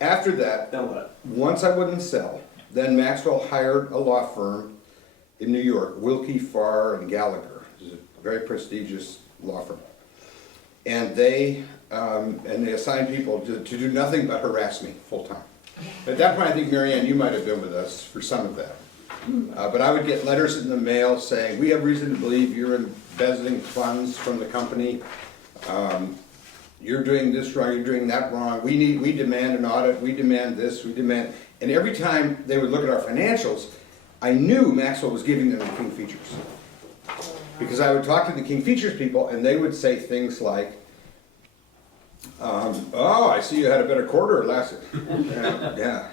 After that, Then what? once I wouldn't sell, then Maxwell hired a law firm in New York, Wilkie, Farr, and Gallagher. It's a very prestigious law firm. And they assigned people to do nothing but harass me full-time. At that point, I think, Marianne, you might have been with us for some of that. But I would get letters in the mail saying, we have reason to believe you're embezzling funds from the company. You're doing this wrong, you're doing that wrong. We demand an audit, we demand this, we demand. And every time they would look at our financials, I knew Maxwell was giving them the King Features. Because I would talk to the King Features people and they would say things like, oh, I see you had a better quarter last year. Yeah.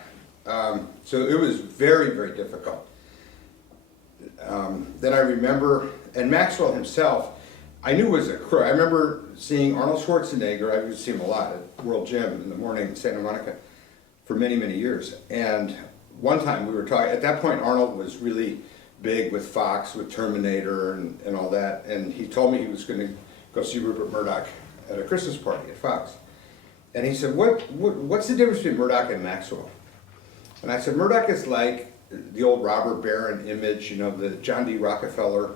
So it was very, very difficult. Then I remember, and Maxwell himself, I knew was a crook. I remember seeing Arnold Schwarzenegger. I used to see him a lot at World Gym in the morning in Santa Monica for many, many years. And one time we were talking, at that point Arnold was really big with Fox, with Terminator and all that. And he told me he was going to go see Rupert Murdoch at a Christmas party at Fox. And he said, what's the difference between Murdoch and Maxwell? And I said, Murdoch is like the old robber baron image, you know, the John D. Rockefeller.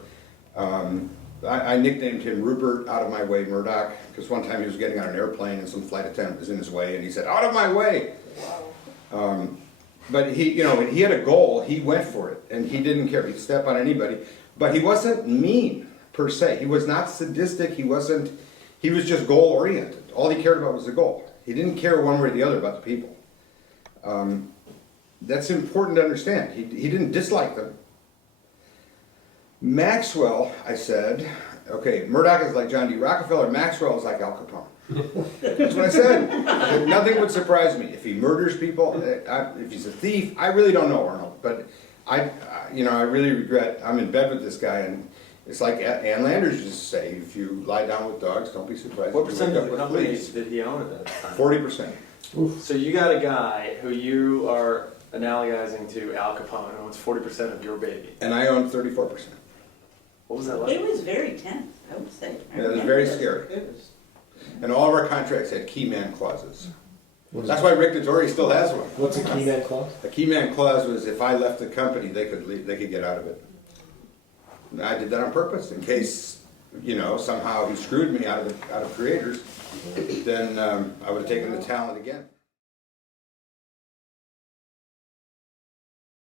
I nicknamed him Rupert Out of My Way Murdoch, because one time he was getting on an airplane and some flight attendant was in his way and he said, out of my way. But he, you know, when he had a goal, he went for it and he didn't care. He'd step on anybody, but he wasn't mean per se. He was not sadistic. He was just goal oriented. All he cared about was the goal. He didn't care one way or the other about the people. That's important to understand. He didn't dislike them. Maxwell, I said, okay, Murdoch is like John D. Rockefeller, Maxwell is like Al Capone. That's what I said. Nothing would surprise me. If he murders people, if he's a thief, I really don't know Arnold, but I really regret, I'm in bed with this guy, and it's like Ann Landers used to say, if you lie down with dogs, don't be surprised. What percentage of the company did he own at that time? 40%. So you got a guy who you are analogizing to Al Capone, who owns 40% of your baby. And I own 34%. What was that like? It was very tense, I would say. Yeah, it was very scary. And all of our contracts had key man clauses. That's why Rick DeTore still has one. What's a key man clause? A key man clause was if I left the company, they could leave, they could get out of it. And I did that on purpose in case, you know, somehow he screwed me out of creators. Then I would have taken the talent again.